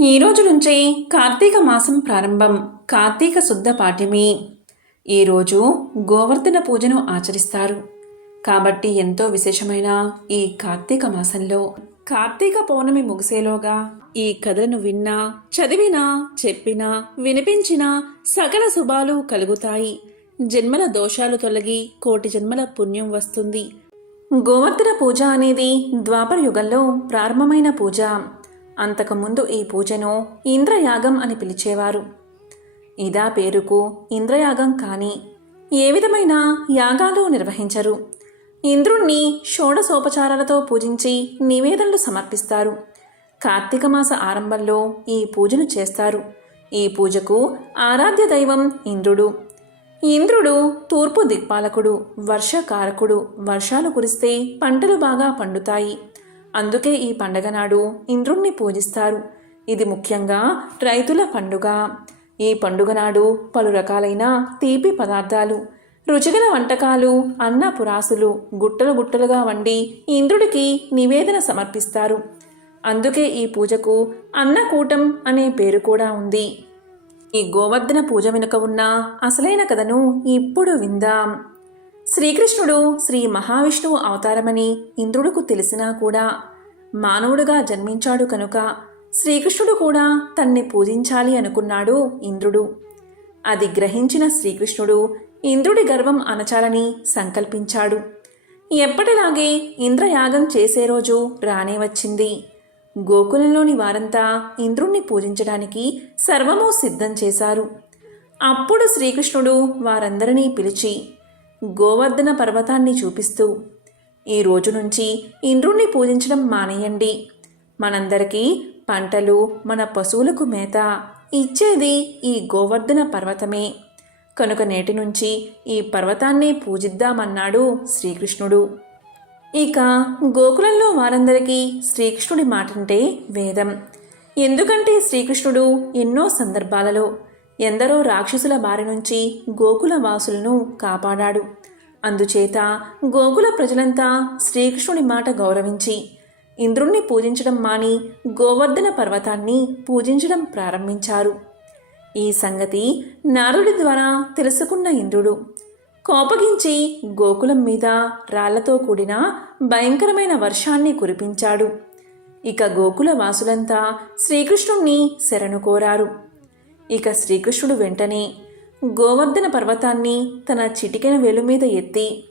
ఈ రోజు నుంచే కార్తీక మాసం ప్రారంభం కార్తీక శుద్ధ పాఠ్యమి. ఈరోజు గోవర్ధన పూజను ఆచరిస్తారు. కాబట్టి ఎంతో విశేషమైన ఈ కార్తీక మాసంలో కార్తీక పౌర్ణమి ముగిసేలోగా ఈ కథలను విన్నా చదివినా చెప్పినా వినిపించినా సకల శుభాలు కలుగుతాయి. జన్మల దోషాలు తొలగి కోటి జన్మల పుణ్యం వస్తుంది. గోవర్ధన పూజ అనేది ద్వాపర యుగంలో ప్రారంభమైన పూజ. అంతకుముందు ఈ పూజను ఇంద్రయాగం అని పిలిచేవారు. ఇదా పేరుకు ఇంద్రయాగం కానీ ఏ విధమైన యాగాలు నిర్వహించరు. ఇంద్రుణ్ణి షోడసోపచారాలతో పూజించి నివేదనలు సమర్పిస్తారు. కార్తీక మాస ఆరంభంలో ఈ పూజను చేస్తారు. ఈ పూజకు ఆరాధ్య దైవం ఇంద్రుడు. ఇంద్రుడు తూర్పు దిక్పాలకుడు వర్షకారకుడు వర్షాలు కురిస్తే పంటలు బాగా పండుతాయి. అందుకే ఈ పండగ నాడు ఇంద్రుణ్ణి పూజిస్తారు. ఇది ముఖ్యంగా రైతుల పండుగ. ఈ పండుగ నాడు పలు రకాలైన తీపి పదార్థాలు రుచిగల వంటకాలు అన్న పురాసులు గుట్టలు గుట్టలుగా వండి ఇంద్రుడికి నివేదన సమర్పిస్తారు. అందుకే ఈ పూజకు అన్నకూటం అనే పేరు కూడా ఉంది. ఈ గోవర్ధన పూజ వెనుక ఉన్న అసలైన కథను ఇప్పుడు విందాం. శ్రీకృష్ణుడు శ్రీ మహావిష్ణువు అవతారమని ఇంద్రుడుకు తెలిసినా కూడా మానవుడుగా జన్మించాడు కనుక శ్రీకృష్ణుడు కూడా తన్ని పూజించాలి అనుకున్నాడు ఇంద్రుడు. అది గ్రహించిన శ్రీకృష్ణుడు ఇంద్రుడి గర్వం అనచాలని సంకల్పించాడు. ఎప్పటిలాగే ఇంద్రయాగం చేసే రోజు రానే వచ్చింది. గోకులంలోని వారంతా ఇంద్రుణ్ణి పూజించడానికి సర్వము సిద్ధం చేశారు. అప్పుడు శ్రీకృష్ణుడు వారందరినీ పిలిచి గోవర్ధన పర్వతాన్ని చూపిస్తూ ఈ రోజు నుంచి ఇంద్రుణ్ణి పూజించడం మానేయండి. మనందరికీ పంటలు మన పశువులకు మేత ఇచ్చేది ఈ గోవర్ధన పర్వతమే. కనుక నేటి నుంచి ఈ పర్వతాన్ని పూజిద్దామన్నాడు శ్రీకృష్ణుడు. ఇక గోకులంలో వారందరికీ శ్రీకృష్ణుడి మాటంటే వేదం. ఎందుకంటే శ్రీకృష్ణుడు ఎన్నో సందర్భాలలో ఎందరో రాక్షసుల బారి నుంచి గోకుల వాసులను కాపాడాడు. అందుచేత గోకుల ప్రజలంతా శ్రీకృష్ణుడి మాట గౌరవించి ఇంద్రుణ్ణి పూజించడం మాని గోవర్ధన పర్వతాన్ని పూజించడం ప్రారంభించారు. ఈ సంగతి నారుడి ద్వారా తెలుసుకున్న ఇంద్రుడు. కోపగించి గోకులం మీద రాళ్ళతో కూడిన భయంకరమైన వర్షాన్ని కురిపించాడు. ఇక గోకుల వాసులంతా శ్రీకృష్ణుణ్ణి శరణు కోరారు. ఇక శ్రీకృష్ణుడు వెంటనే గోవర్ధన పర్వతాన్ని తన చిటికెన వేలు మీద ఎత్తి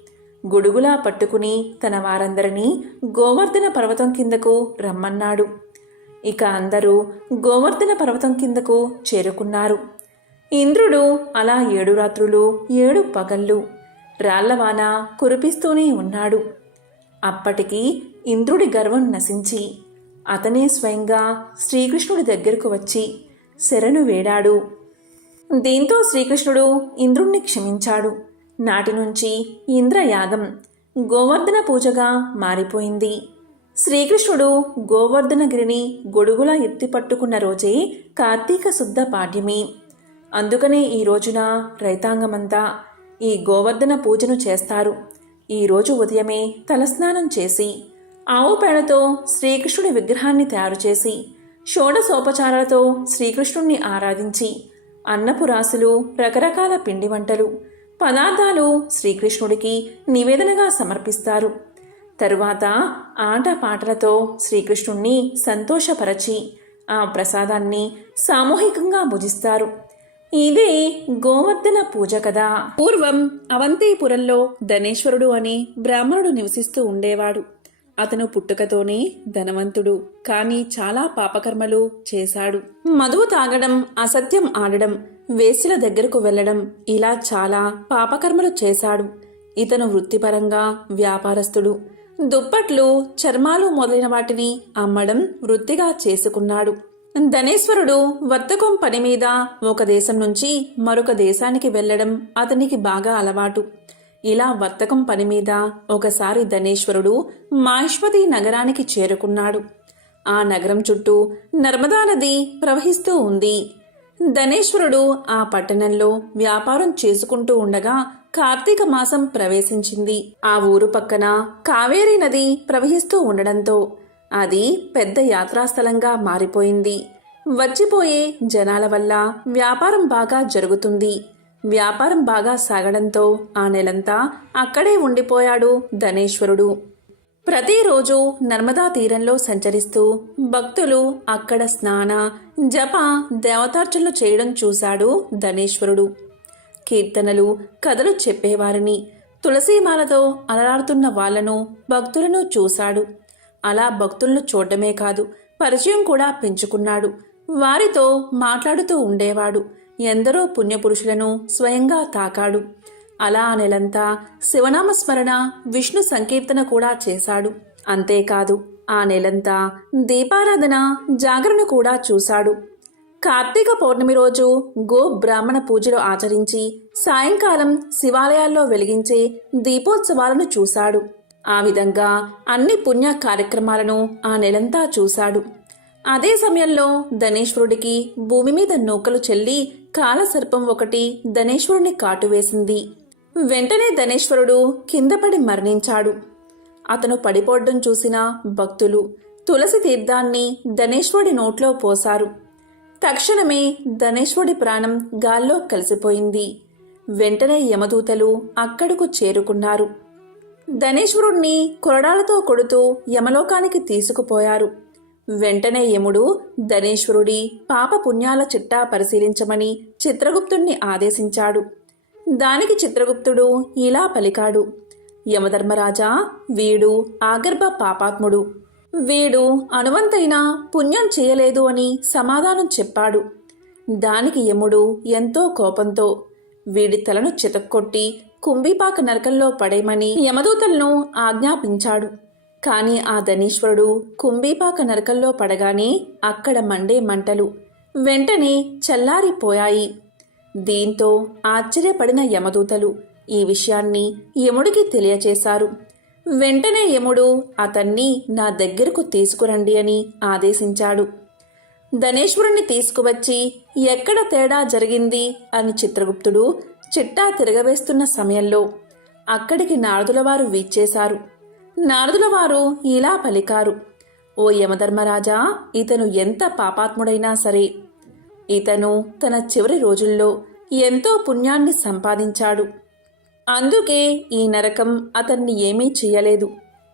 గొడుగులా పట్టుకుని తన వారందరినీ గోవర్ధన పర్వతం కిందకు రమ్మన్నాడు. ఇక అందరూ గోవర్ధన పర్వతం కిందకు చేరుకున్నారు. ఇంద్రుడు అలా ఏడు రాత్రులు ఏడు పగళ్ళు రాళ్ళవాన కురిపిస్తూనే ఉన్నాడు. అప్పటికి ఇంద్రుడి గర్వం నశించి అతనే స్వయంగా శ్రీకృష్ణుడి దగ్గరకు వచ్చి శరణు వేడాడు. దీంతో శ్రీకృష్ణుడు ఇంద్రుణ్ణి క్షమించాడు. నాటి నుంచి ఇంద్రయాగం గోవర్ధన పూజగా మారిపోయింది. శ్రీకృష్ణుడు గోవర్ధనగిరిని గొడుగులా ఎత్తిపట్టుకున్న రోజే కార్తీక శుద్ధ పాడ్యమి. అందుకనే ఈ రోజున రైతాంగమంతా ఈ గోవర్ధన పూజను చేస్తారు. ఈరోజు ఉదయమే తలస్నానం చేసి ఆవు పేడతో శ్రీకృష్ణుడి విగ్రహాన్ని తయారు చేసి షోడసోపచారాలతో శ్రీకృష్ణుణ్ణి ఆరాధించి అన్నపు రాసులు రకరకాల పిండి వంటలు పదార్థాలు శ్రీకృష్ణుడికి నివేదనగా సమర్పిస్తారు. తరువాత ఆట పాటలతో శ్రీకృష్ణుణ్ణి సంతోషపరచి ఆ ప్రసాదాన్ని సామూహికంగా భుజిస్తారు. ఇదే గోవర్ధన పూజ కదా పూర్వం అవంతిపురంలో ధనేశ్వరుడు అనే బ్రాహ్మణుడు నివసిస్తూ ఉండేవాడు. అతను పుట్టుకతోనే ధనవంతుడు కానీ చాలా పాపకర్మలు చేశాడు. మధువు తాగడం అసత్యం ఆడడం వేశ్యల దగ్గరకు వెళ్ళడం ఇలా చాలా పాపకర్మలు చేశాడు. ఇతను వృత్తిపరంగా వ్యాపారస్తుడు. దుప్పట్లు చర్మాలు మొదలైన వాటిని అమ్మడం వృత్తిగా చేసుకున్నాడు. ధనేశ్వరుడు వర్తకం పని మీద ఒక దేశం నుంచి మరొక దేశానికి వెళ్ళడం అతనికి బాగా అలవాటు. ఇలా వర్తకం పని మీద ఒకసారి ధనేశ్వరుడు మాహిష్మతి నగరానికి చేరుకున్నాడు. ఆ నగరం చుట్టూ నర్మదా నది ప్రవహిస్తూ ఉంది. ధనేశ్వరుడు ఆ పట్టణంలో వ్యాపారం చేసుకుంటూ ఉండగా కార్తీక మాసం ప్రవేశించింది. ఆ ఊరు పక్కన కావేరీ నది ప్రవహిస్తూ ఉండడంతో అది పెద్ద యాత్రాస్థలంగా మారిపోయింది. వచ్చిపోయే జనాల వల్ల వ్యాపారం బాగా జరుగుతుంది. వ్యాపారం బాగా సాగడంతో ఆ నెలంతా అక్కడే ఉండిపోయాడు ధనేశ్వరుడు. ప్రతిరోజు నర్మదా తీరంలో సంచరిస్తూ భక్తులు అక్కడ స్నాన జప దేవతార్చనలు చేయడం చూశాడు ధనేశ్వరుడు. కీర్తనలు కథలు చెప్పేవారిని. తులసీమాలతో అలరాడుతున్న వాళ్ళను భక్తులను చూశాడు. అలా భక్తులను చూడడమే కాదు పరిచయం కూడా పెంచుకున్నాడు. వారితో మాట్లాడుతూ ఉండేవాడు. ఎందరో పుణ్యపురుషులను స్వయంగా తాకాడు. అలా ఆ నెలంతా శివనామస్మరణ విష్ణు సంకీర్తన కూడా చేశాడు. అంతేకాదు ఆ నెలంతా దీపారాధన జాగరణ కూడా చూశాడు. కార్తీక పౌర్ణమి రోజు గో బ్రాహ్మణ పూజలు ఆచరించి సాయంకాలం శివాలయాల్లో వెలిగించే దీపోత్సవాలను చూశాడు. ఆ విధంగా అన్ని పుణ్య కార్యక్రమాలను ఆ నెలంతా చూశాడు. అదే సమయంలో ధనేశ్వరుడికి భూమి మీద నూకలు చెల్లి కాలసర్పం ఒకటి ధనేశ్వరుణ్ణి కాటువేసింది వెంటనే ధనేశ్వరుడు కిందపడి మరణించాడు. అతను పడిపోవడం చూసిన భక్తులు తులసి తీర్థాన్ని ధనేశ్వరుడి నోట్లో పోశారు. తక్షణమే ధనేశ్వరుడి ప్రాణం గాల్లో కలిసిపోయింది. వెంటనే యమదూతలు అక్కడకు చేరుకున్నారు. ధనేశ్వరుణ్ణి కొరడాలతో కొడుతూ యమలోకానికి తీసుకుపోయారు. వెంటనే యముడు ధనేశ్వరుడి పాప పుణ్యాల చిట్టా పరిశీలించమని చిత్రగుప్తుణ్ణి ఆదేశించాడు. దానికి చిత్రగుప్తుడు ఇలా పలికాడు. యమధర్మరాజా వీడు ఆగర్భ పాపాత్ముడు. వీడు అనువంతైనా పుణ్యం చేయలేదు అని సమాధానం చెప్పాడు. దానికి యముడు ఎంతో కోపంతో వీడి తలను చితక్కొట్టి కుంభీపాక నరకంలో పడేమని యమదూతలను ఆజ్ఞాపించాడు. కానీ ఆ ధనీశ్వరుడు కుంభీపాక నరకంలో పడగానే అక్కడ మండే మంటలు. వెంటనే చల్లారిపోయాయి. దీంతో ఆశ్చర్యపడిన యమదూతలు ఈ విషయాన్ని యముడికి తెలియచేశారు. వెంటనే యముడు అతన్ని నా దగ్గరకు తీసుకురండి అని ఆదేశించాడు. ధనేశ్వరుణ్ణి తీసుకువచ్చి ఎక్కడ తేడా జరిగింది అని చిత్రగుప్తుడు చిట్టా తిరగవేస్తున్న సమయంలో అక్కడికి నారదుల వారు వీచ్చేశారు. నారదుల వారు ఇలా పలికారు. ఓ యమధర్మరాజా ఇతను ఎంత పాపాత్ముడైనా సరే ఇతను తన చివరి రోజుల్లో ఎంతో పుణ్యాన్ని సంపాదించాడు. అందుకే ఈ నరకం అతన్ని ఏమీ చేయలేదు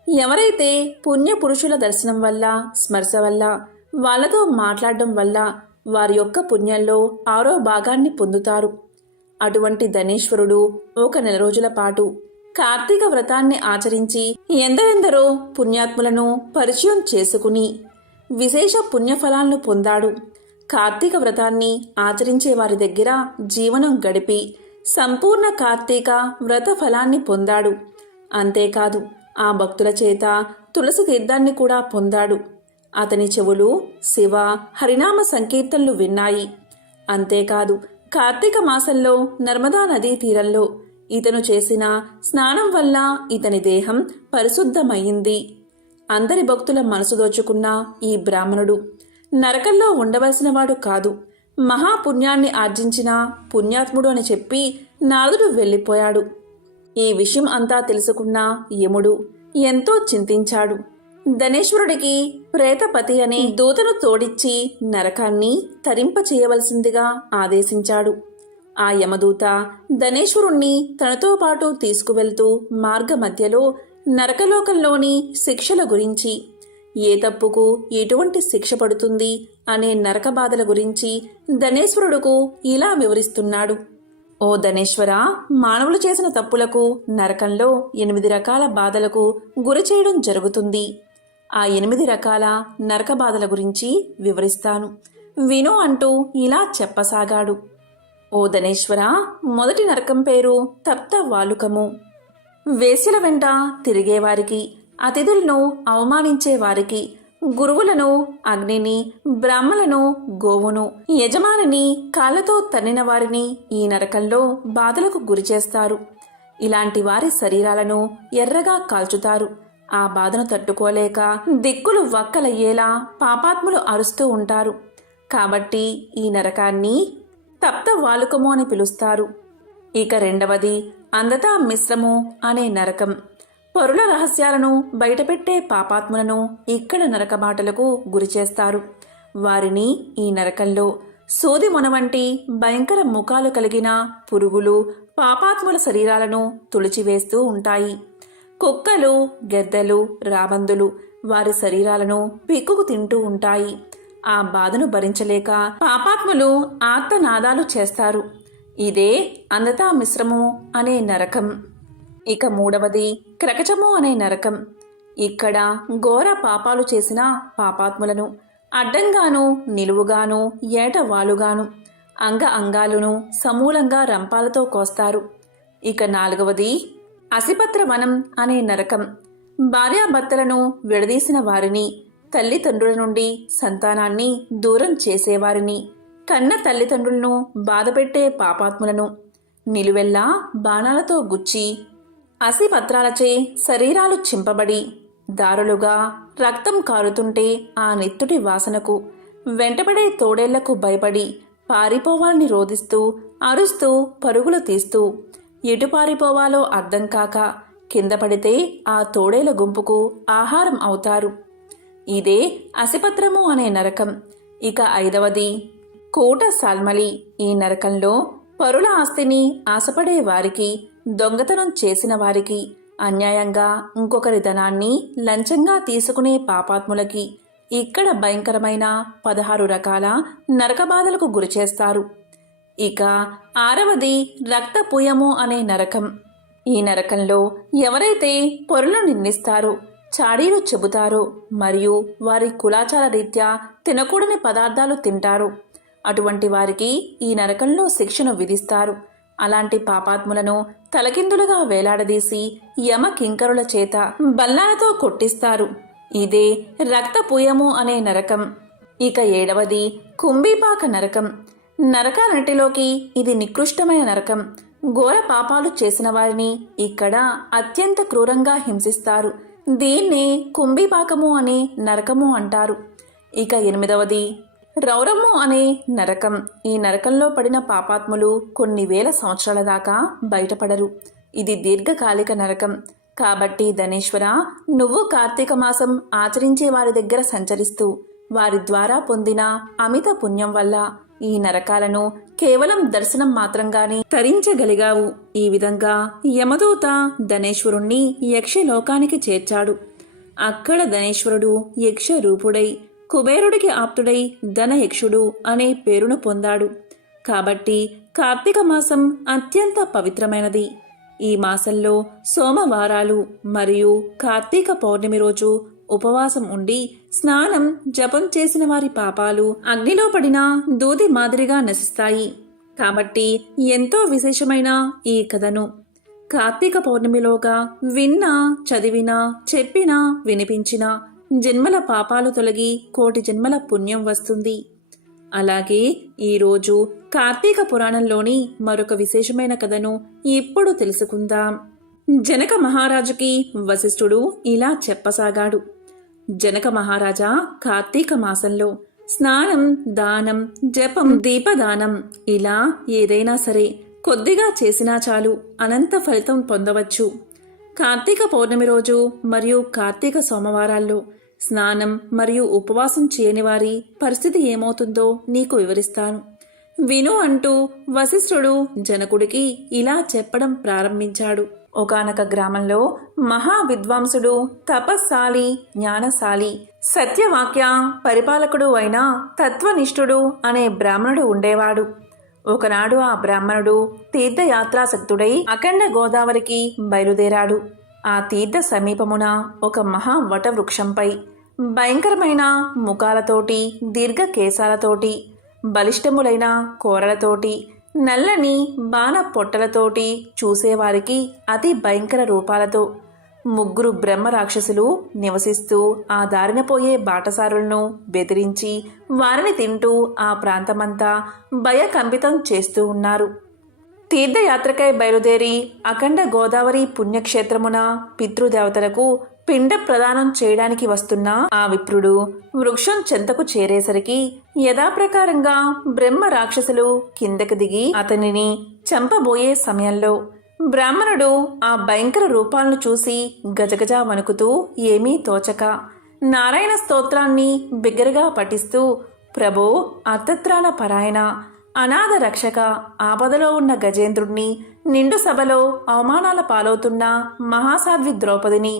ఎవరైతే పుణ్యపురుషుల దర్శనం వల్ల స్మర్శ వల్ల వాళ్ళతో మాట్లాడడం వల్ల వారి యొక్క పుణ్యంలో ఆరో భాగాన్ని పొందుతారు. అటువంటి ధనేశ్వరుడు ఒక నెల రోజుల పాటు కార్తీక వ్రతాన్ని ఆచరించి ఎందరెందరో పుణ్యాత్ములను పరిచయం చేసుకుని విశేష పుణ్యఫలాలను పొందాడు. కార్తీక వ్రతాన్ని ఆచరించే వారి దగ్గర జీవనం గడిపి సంపూర్ణ కార్తీక వ్రత ఫలాన్ని పొందాడు. అంతేకాదు ఆ భక్తుల చేత తులసి తీర్థాన్ని కూడా పొందాడు. అతని చెవులు శివ హరినామ సంకీర్తనలు విన్నాయి. అంతేకాదు కార్తీక మాసంలో నర్మదా నదీ తీరంలో ఇతను చేసిన స్నానం వల్ల ఇతని దేహం పరిశుద్ధమయ్యింది అందరి భక్తుల మనసు దోచుకున్న ఈ బ్రాహ్మణుడు నరకంలో ఉండవలసినవాడు కాదు. మహాపుణ్యాన్ని ఆర్జించిన పుణ్యాత్ముడు అని చెప్పి నారదుడు వెళ్ళిపోయాడు. ఈ విషయం అంతా తెలుసుకున్న యముడు ఎంతో చింతించాడు. ధనేశ్వరుడికి ప్రేతపతి అనే దూతను తోడిచ్చి నరకాన్ని తరింప చేయవలసిందిగా ఆదేశించాడు. ఆ యమదూత ధనేశ్వరుణ్ణి తనతో పాటు తీసుకువెళ్తూ మార్గ మధ్యలో నరకలోకంలోని శిక్షల గురించి ఏ తప్పుకు ఎటువంటి శిక్ష పడుతుంది అనే నరక బాధల గురించి ధనేశ్వరుడుకు ఇలా వివరిస్తున్నాడు. ఓ ధనేశ్వర మానవులు చేసిన తప్పులకు నరకంలో ఎనిమిది రకాల బాధలకు గురి చేయడం జరుగుతుంది. ఆ ఎనిమిది రకాల నరక బాధల గురించి వివరిస్తాను. విను అంటూ ఇలా చెప్పసాగాడు. ఓ ధనేశ్వర మొదటి నరకం పేరు తప్త వాలుకము. వేశ్యల వెంట తిరిగేవారికి అతిథులను అవమానించే వారికి గురువులను అగ్నిని బ్రాహ్మలను గోవును యజమానిని కాళ్ళతో తన్నిన వారిని ఈ నరకంలో బాధలకు గురిచేస్తారు ఇలాంటి వారి శరీరాలను ఎర్రగా కాల్చుతారు. ఆ బాధను తట్టుకోలేక దిక్కులు వక్కలయ్యేలా పాపాత్ములు అరుస్తూ ఉంటారు. కాబట్టి ఈ నరకాన్ని తప్త వాలుకము అని పిలుస్తారు. ఇక రెండవది అందతా మిశ్రము అనే నరకం. పరుల రహస్యాలను బయటపెట్టే పాపాత్ములను ఇక్కడ నరకబాటలకు గురిచేస్తారు వారిని ఈ నరకంలో సూది మొన వంటి భయంకర ముఖాలు కలిగిన పురుగులు పాపాత్ముల శరీరాలను తుడిచివేస్తూ ఉంటాయి. కుక్కలు గెద్దలు రాబందులు వారి శరీరాలను పిక్కుకు తింటూ ఉంటాయి. ఆ బాధను భరించలేక పాపాత్ములు ఆర్తనాదాలు చేస్తారు. ఇదే అందతా మిశ్రమము అనే నరకం. ఇక మూడవది క్రకచము అనే నరకం. ఇక్కడ ఘోర పాపాలు చేసిన పాపాత్ములను అడ్డంగాను నిలువుగాను ఏటవాలుగాను అంగ అంగాలను సమూలంగా రంపాలతో కోస్తారు. ఇక నాలుగవది అసిపత్ర వనం అనే నరకం. భార్యాభర్తలను విడదీసిన వారిని తల్లిదండ్రుల నుండి సంతానాన్ని దూరం చేసేవారిని. కన్న తల్లిదండ్రులను బాధపెట్టే పాపాత్ములను నిలువెల్లా బాణాలతో గుచ్చి అసిపత్రాలచే శరీరాలు చింపబడి దారులుగా రక్తం కారుతుంటే ఆ నెత్తుటి వాసనకు వెంటబడే తోడేళ్ళకు భయపడి పారిపోవాలని రోధిస్తూ అరుస్తూ పరుగులు తీస్తూ ఎటు పారిపోవాలో అర్థం కాక కింద పడితే ఆ తోడేల గుంపుకు ఆహారం అవుతారు. ఇదే అసిపత్రము అనే నరకం. ఇక ఐదవది కోట సాల్మలి. ఈ నరకంలో పరుల ఆస్తిని ఆశపడే వారికి దొంగతనం చేసిన వారికి అన్యాయంగా ఇంకొకరి ధనాన్ని లంచంగా తీసుకునే పాపాత్ములకి ఇక్కడ భయంకరమైన పదహారు రకాల నరకబాధలకు గురిచేస్తారు ఇక ఆరవది రక్తపూయము అనే నరకం. ఈ నరకంలో ఎవరైతే పొరులు నిందిస్తారో చాడీలు చెబుతారు మరియు వారి కులాచార రీత్యా తినకూడని పదార్థాలు తింటారు. అటువంటి వారికి ఈ నరకంలో శిక్షను విధిస్తారు. అలాంటి పాపాత్ములను తలకిందులుగా వేలాడదీసి యమ కింకరుల చేత బల్లాలతో కొట్టిస్తారు. ఇదే రక్తపూయము అనే నరకం. ఇక ఏడవది కుంభీపాక నరకం. నరకాలన్నిటిలోకి ఇది నికృష్టమైన నరకం. ఘోర పాపాలు చేసిన వారిని ఇక్కడ అత్యంత క్రూరంగా హింసిస్తారు. దీన్నే కుంభిపాకము అనే నరకము అంటారు. ఇక ఎనిమిదవది రౌరము అనే నరకం. ఈ నరకంలో పడిన పాపాత్ములు కొన్ని వేల సంవత్సరాల దాకా బయటపడరు. ఇది దీర్ఘకాలిక నరకం. కాబట్టి ధనేశ్వర నువ్వు కార్తీక మాసం ఆచరించే వారి దగ్గర సంచరిస్తూ వారి ద్వారా పొందిన అమిత పుణ్యం వల్ల ఈ నరకాలను కేవలం దర్శనం మాత్రంగానే తరించగలిగావు. ఈ విధంగా యమదూత ధనేశ్వరుణ్ణి యక్షలోకానికి చేర్చాడు. అక్కడ ధనేశ్వరుడు యక్ష రూపుడై కుబేరుడికి ఆప్తుడై ధనయక్షుడు అనే పేరును పొందాడు. కాబట్టి కార్తీక మాసం అత్యంత పవిత్రమైనది. ఈ మాసంలో సోమవారాలు మరియు కార్తీక పౌర్ణమి రోజు ఉపవాసం ఉండి స్నానం జపం చేసిన వారి పాపాలు అగ్నిలో పడిన దూది మాదిరిగా నశిస్తాయి. కాబట్టి ఎంతో విశేషమైన ఈ కథను కార్తీక పౌర్ణమిలోగా విన్నా చదివినా చెప్పినా వినిపించినా జన్మల పాపాలు తొలగి కోటి జన్మల పుణ్యం వస్తుంది. అలాగే ఈరోజు కార్తీక పురాణంలోని మరొక విశేషమైన కథను ఇప్పుడు తెలుసుకుందాం. జనక మహారాజుకి వశిష్ఠుడు ఇలా చెప్పసాగాడు. జనక మహారాజా కార్తీక మాసంలో స్నానం దానం జపం దీపదానం ఇలా ఏదైనా సరే కొద్దిగా చేసినా చాలు అనంత ఫలితం పొందవచ్చు. కార్తీక పౌర్ణమి రోజు మరియు కార్తీక సోమవారాల్లో స్నానం మరియు ఉపవాసం చేయని వారి పరిస్థితి ఏమవుతుందో నీకు వివరిస్తాను. విను అంటూ వశిష్ఠుడు జనకుడికి ఇలా చెప్పడం ప్రారంభించాడు. ఒకనొక గ్రామంలో మహా విద్వాంసుడు తపస్సాలి జ్ఞానశాలి సత్యవాక్య పరిపాలకుడు అయిన తత్వనిష్ఠుడు అనే బ్రాహ్మణుడు ఉండేవాడు. ఒకనాడు ఆ బ్రాహ్మణుడు తీర్థయాత్రాశక్తుడై అఖండ గోదావరికి బయలుదేరాడు. ఆ తీర్థ సమీపమున ఒక మహా వటవృక్షంపై భయంకరమైన ముఖాలతోటి దీర్ఘ కేశాలతోటి బలిష్టములైన కోరలతోటి నల్లని బాణ పొట్టలతోటి చూసేవారికి అతి భయంకర రూపాలతో ముగ్గురు బ్రహ్మ రాక్షసులు నివసిస్తూ ఆ దారిన పోయే బాటసారులను బెదిరించి వారిని తింటూ ఆ ప్రాంతమంతా భయకంపితం చేస్తూ ఉన్నారు. తీర్థయాత్రకై బయలుదేరి అఖండ గోదావరి పుణ్యక్షేత్రమున పితృదేవతలకు పిండ ప్రదానం చేయడానికి వస్తున్న ఆ విప్రుడు వృక్షం చెంతకు చేరేసరికి యథాప్రకారంగా బ్రహ్మ రాక్షసులు కిందకు దిగి అతనిని చంపబోయే సమయంలో బ్రాహ్మణుడు ఆ భయంకర రూపాలను చూసి గజగజ వణుకుతూ ఏమీ తోచక నారాయణ స్తోత్రాన్ని బిగ్గరగా పఠిస్తూ ప్రభో అర్థత్రాల పరాయణ అనాథ రక్షక ఆపదలో ఉన్న గజేంద్రుణ్ణి నిండు సభలో అవమానాల పాలవుతున్న మహాసాధ్వి ద్రౌపదిని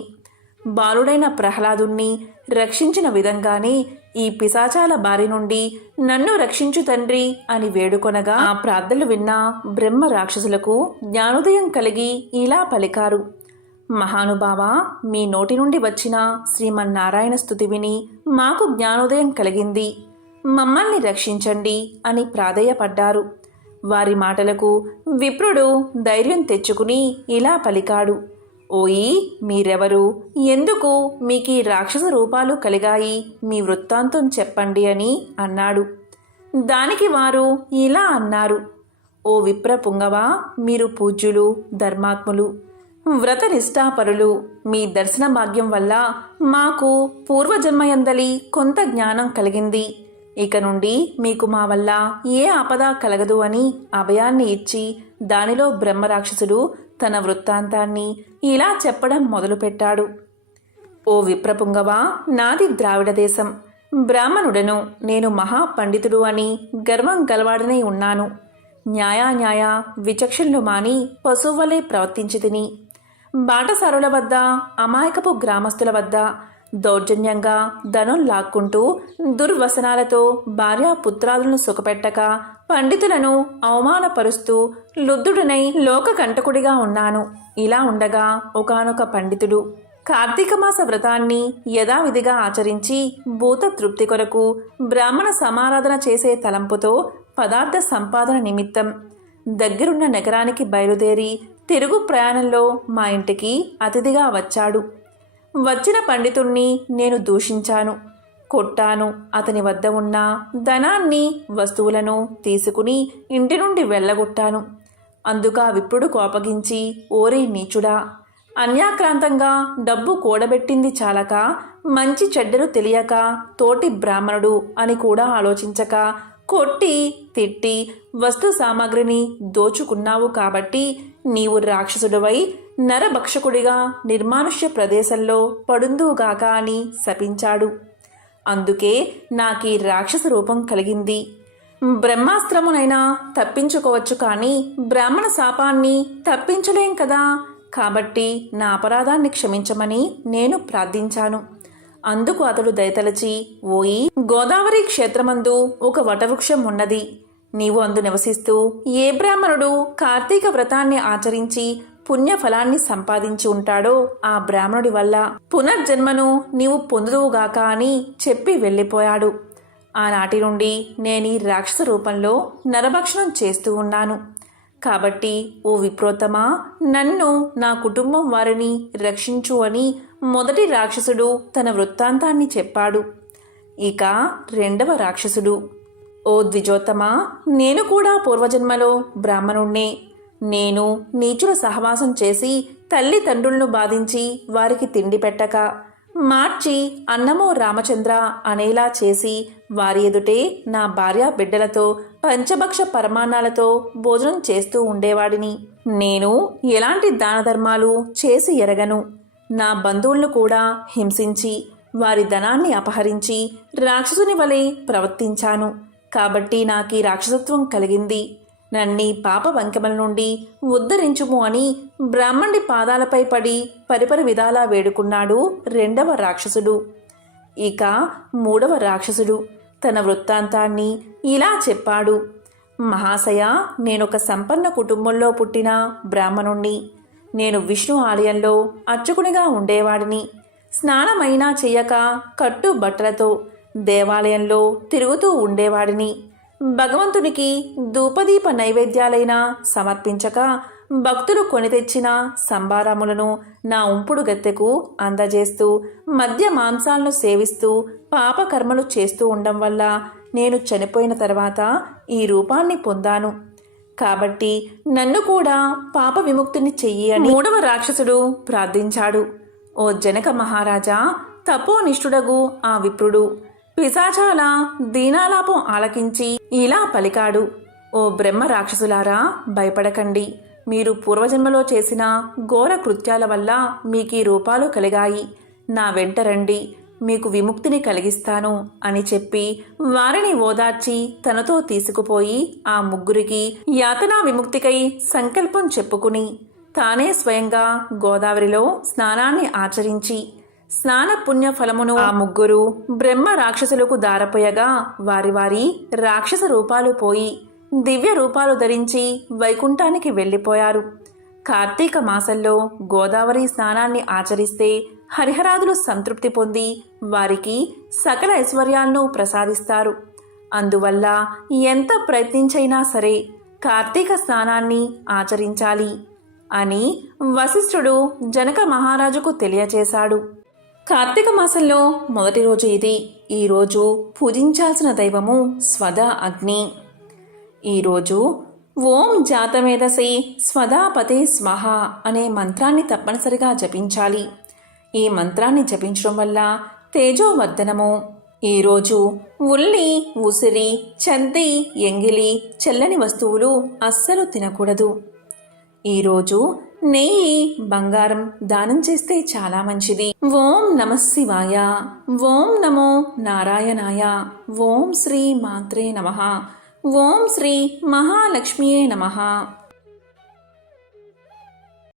బాలుడైన ప్రహ్లాదుణ్ణి రక్షించిన విధంగానే ఈ పిశాచాల బారి నుండి నన్ను రక్షించు తండ్రి అని వేడుకొనగా ఆ ప్రార్థనలు విన్న బ్రహ్మ రాక్షసులకు జ్ఞానోదయం కలిగి ఇలా పలికారు. మహానుభావ మీ నోటి నుండి వచ్చిన శ్రీమన్నారాయణ స్థుతి విని మాకు జ్ఞానోదయం కలిగింది. మమ్మల్ని రక్షించండి అని ప్రాధేయపడ్డారు. వారి మాటలకు విప్రుడు ధైర్యం తెచ్చుకుని ఇలా పలికాడు. ఓయి మీరెవరు? ఎందుకు మీకు ఈ రాక్షస రూపాలు కలిగాయి? మీ వృత్తాంతం చెప్పండి అని అన్నాడు. దానికి వారు ఇలా అన్నారు. ఓ విప్ర పుంగవ మీరు పూజ్యులు ధర్మాత్ములు వ్రత నిష్ఠాపరులు మీ దర్శన భాగ్యం వల్ల మాకు పూర్వజన్మయందలి కొంత జ్ఞానం కలిగింది. ఇక నుండి మీకు మా వల్ల ఏ ఆపద కలగదు అని అభయాన్ని ఇచ్చి దానిలో బ్రహ్మరాక్షసుడు తన వృత్తాంతాన్ని ఇలా చెప్పడం మొదలుపెట్టాడు. ఓ విప్రపుంగవ నాది ద్రావిడ దేశం. బ్రాహ్మణుడను నేను మహాపండితుడు అని గర్వం గలవాడనై ఉన్నాను. న్యాయాన్యాయ విచక్షణలు మాని పశువులే ప్రవర్తించి తిని. బాటసారుల వద్ద అమాయకపు గ్రామస్తుల వద్ద దౌర్జన్యంగా ధనం లాక్కుంటూ దుర్వసనాలతో భార్యా పుత్రాదులను సుఖపెట్టక పండితులను అవమానపరుస్తూ లుద్దుడనై లోకకంటకుడిగా ఉన్నాను. ఇలా ఉండగా ఒకానొక పండితుడు కార్తీక మాస వ్రతాన్ని యథావిధిగా ఆచరించి భూత తృప్తి కొరకు బ్రాహ్మణ సమారాధన చేసే తలంపుతో పదార్థ సంపాదన నిమిత్తం దగ్గరున్న నగరానికి బయలుదేరి తిరుగు ప్రయాణంలో మా ఇంటికి అతిథిగా వచ్చాడు. వచ్చిన పండితుణ్ణి నేను దూషించాను. కొట్టాను. అతని వద్ద ఉన్న ధనాన్ని వస్తువులను తీసుకుని ఇంటి నుండి వెళ్ళగొట్టాను. అందుక విప్పుడు కోపగించి ఓరే నీచుడా అన్యాక్రాంతంగా డబ్బు కూడబెట్టింది చాలక మంచి చెడ్డలు తెలియక తోటి బ్రాహ్మణుడు అని కూడా ఆలోచించక కొట్టి తిట్టి వస్తు సామాగ్రిని దోచుకున్నావు కాబట్టి నీవు రాక్షసుడివై నరభక్షకుడిగా నిర్మానుష్య ప్రదేశంలో పడుందువుగాక అని శపించాడు. అందుకే నాకీ రాక్షస రూపం కలిగింది. బ్రహ్మాస్త్రమునైనా తప్పించుకోవచ్చు కానీ బ్రాహ్మణ శాపాన్ని తప్పించలేం కదా? కాబట్టి నా అపరాధాన్ని క్షమించమని నేను ప్రార్థించాను. అందుకు అతడు దయతలచి ఓయి గోదావరి క్షేత్రమందు ఒక వటవృక్షం ఉన్నది. నీవు అందు నివసిస్తూ ఏ బ్రాహ్మణుడు కార్తీక వ్రతాన్ని ఆచరించి పుణ్యఫలాన్ని సంపాదించి ఉంటాడో ఆ బ్రాహ్మణుడి వల్ల పునర్జన్మను నీవు పొందుదువుగాక అని చెప్పి వెళ్ళిపోయాడు. ఆనాటి నుండి నేను ఈ రాక్షస రూపంలో నరభక్షణం చేస్తూ ఉన్నాను. కాబట్టి ఓ విప్రోత్తమా నన్ను నా కుటుంబం వారిని రక్షించు అని మొదటి రాక్షసుడు తన వృత్తాంతాన్ని చెప్పాడు. ఇక రెండవ రాక్షసుడు. ఓ ద్విజోత్తమా నేను కూడా పూర్వజన్మలో బ్రాహ్మణుణ్ణే. నేను నీచుల సహవాసం చేసి తల్లిదండ్రులను బాధించి వారికి తిండి పెట్టక మార్చి అన్నమో రామచంద్ర అనేలా చేసి వారి ఎదుటే నా భార్య బిడ్డలతో పంచభక్ష పరమాన్నాలతో భోజనం చేస్తూ ఉండేవాడిని. నేను ఎలాంటి దాన ధర్మాలు చేసి ఎరగను. నా బంధువులను కూడా హింసించి వారి ధనాన్ని అపహరించి రాక్షసుని వలె ప్రవర్తించాను. కాబట్టి నాకీ రాక్షసత్వం కలిగింది. నన్ని పాప వంకెమల నుండి ఉద్ధరించుము అని బ్రాహ్మణుడి పాదాలపై పడి పరిపరి విధాలా వేడుకున్నాడు రెండవ రాక్షసుడు. ఇక మూడవ రాక్షసుడు. తన వృత్తాంతాన్ని ఇలా చెప్పాడు. మహాశయ నేనొక సంపన్న కుటుంబంలో పుట్టిన బ్రాహ్మణుణ్ణి. నేను విష్ణు ఆలయంలో అర్చకునిగా ఉండేవాడిని. స్నానమైనా చెయ్యక కట్టు బట్టలతో దేవాలయంలో తిరుగుతూ ఉండేవాడిని. భగవంతునికి ధూపదీప నైవేద్యాలైనా సమర్పించక భక్తులు కొని తెచ్చిన సంబారములను నా ఉంపుడు గత్తెకు అందజేస్తూ మద్య మాంసాలను సేవిస్తూ పాపకర్మలు చేస్తూ ఉండడం వల్ల నేను చనిపోయిన తర్వాత ఈ రూపాన్ని పొందాను. కాబట్టి నన్ను కూడా పాప విముక్తిని చెయ్యి అని మూడవ రాక్షసుడు ప్రార్థించాడు. ఓ జనక మహారాజా తపోనిష్ఠుడగు ఆ విప్రుడు పిశాచాల దీనాలాపం ఆలకించి ఇలా పలికాడు. ఓ బ్రహ్మ రాక్షసులారా భయపడకండి. మీరు పూర్వజన్మలో చేసిన ఘోర కృత్యాల వల్ల మీకీ రూపాలు కలిగాయి. నా వెంట రండి. మీకు విముక్తిని కలిగిస్తాను అని చెప్పి వారిని ఓదార్చి తనతో తీసుకుపోయి ఆ ముగ్గురికి యాతనా విముక్తికై సంకల్పం చెప్పుకుని తానే స్వయంగా గోదావరిలో స్నానాన్ని ఆచరించి స్నాన పుణ్య ఫలమును ఆ ముగ్గురు బ్రహ్మ రాక్షసులకు దారపోయగా వారి వారి రాక్షస రూపాలు పోయి దివ్య రూపాలు ధరించి వైకుంఠానికి వెళ్ళిపోయారు. కార్తీక మాసంలో గోదావరి స్నానాన్ని ఆచరిస్తే హరిహరాదులు సంతృప్తి పొంది వారికి సకల ఐశ్వర్యాలను ప్రసాదిస్తారు. అందువల్ల ఎంత ప్రయత్నించైనా సరే కార్తీక స్నానాన్ని ఆచరించాలి అని వశిష్ఠుడు జనక మహారాజుకు తెలియచేశాడు. కార్తీక మాసంలో మొదటి రోజు ఇది. ఈరోజు పూజించాల్సిన దైవము స్వదా అగ్ని. ఈరోజు ఓం జాతమేధసి స్వదాపతే స్వహ అనే మంత్రాన్ని తప్పనిసరిగా జపించాలి. ఈ మంత్రాన్ని జపించడం వల్ల తేజోవర్ధనము. ఈరోజు ఉల్లి ఉసిరి చద్ది ఎంగిలి చల్లని వస్తువులు అస్సలు తినకూడదు. ఈరోజు నెయ్యి బంగారం దానం చేస్తే చాలా మంచిది. ఓం నమ శివాయ. ఓం నమో నారాయణాయ. ఓం శ్రీ మాత్రే నమ. ఓం శ్రీ మహాలక్ష్మియే నమ.